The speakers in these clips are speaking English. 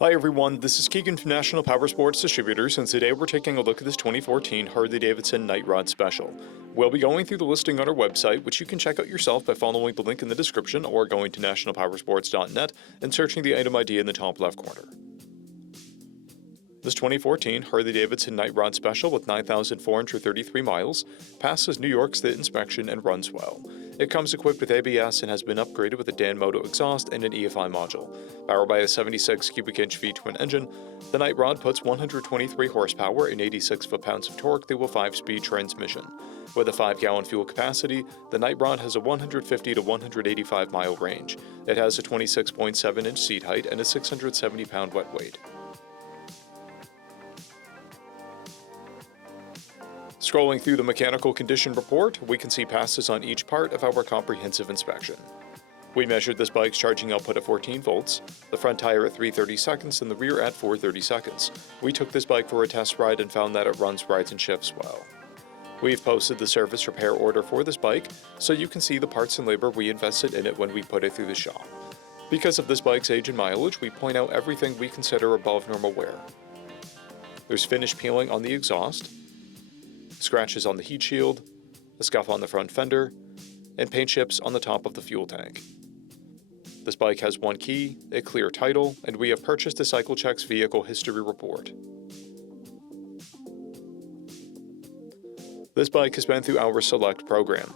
Hi everyone, this is Keegan from National Powersports Distributors, and today we're taking a look at this 2014 Harley-Davidson Night Rod Special. We'll be going through the listing on our website, which you can check out yourself by following the link in the description or going to nationalpowersports.net and searching the item ID in the top left corner. This 2014 Harley-Davidson Night Rod Special with 9,433 miles passes New York State inspection and runs well. It comes equipped with ABS and has been upgraded with a Dan Moto exhaust and an EFI module. Powered by a 76 cubic inch V-twin engine, the Night Rod puts 123 horsepower and 86 foot-pounds of torque through a 5-speed transmission. With a 5-gallon fuel capacity, the Night Rod has a 150 to 185 mile range. It has a 26.7 inch seat height and a 670 pound wet weight. Scrolling through the mechanical condition report, we can see passes on each part of our comprehensive inspection. We measured this bike's charging output at 14 volts, the front tire at 3/30 seconds and the rear at 4/30 seconds. We took this bike for a test ride and found that it runs, rides, and shifts well. We've posted the service repair order for this bike, so you can see the parts and labor we invested in it when we put it through the shop. Because of this bike's age and mileage, we point out everything we consider above normal wear. There's finish peeling on the exhaust, scratches on the heat shield, a scuff on the front fender, and paint chips on the top of the fuel tank. This bike has one key, a clear title, and we have purchased a CycleCheck's vehicle history report. This bike has been through our Select program.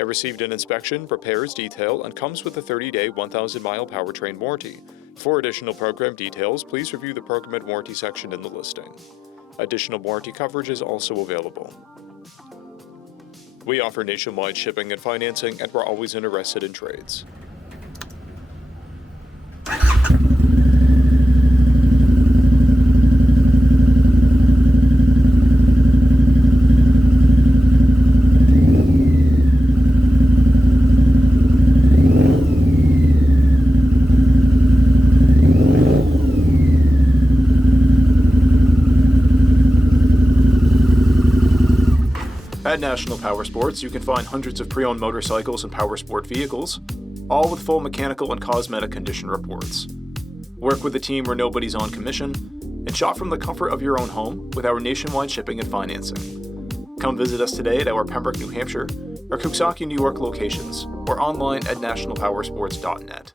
It received an inspection, repairs, detail, and comes with a 30-day, 1,000-mile powertrain warranty. For additional program details, please review the program and warranty section in the listing. Additional warranty coverage is also available. We offer nationwide shipping and financing, and we're always interested in trades. At National Powersports, you can find hundreds of pre-owned motorcycles and powersport vehicles, all with full mechanical and cosmetic condition reports. Work with a team where nobody's on commission, and shop from the comfort of your own home with our nationwide shipping and financing. Come visit us today at our Pembroke, New Hampshire, or Coxsackie, New York locations, or online at nationalpowersports.net.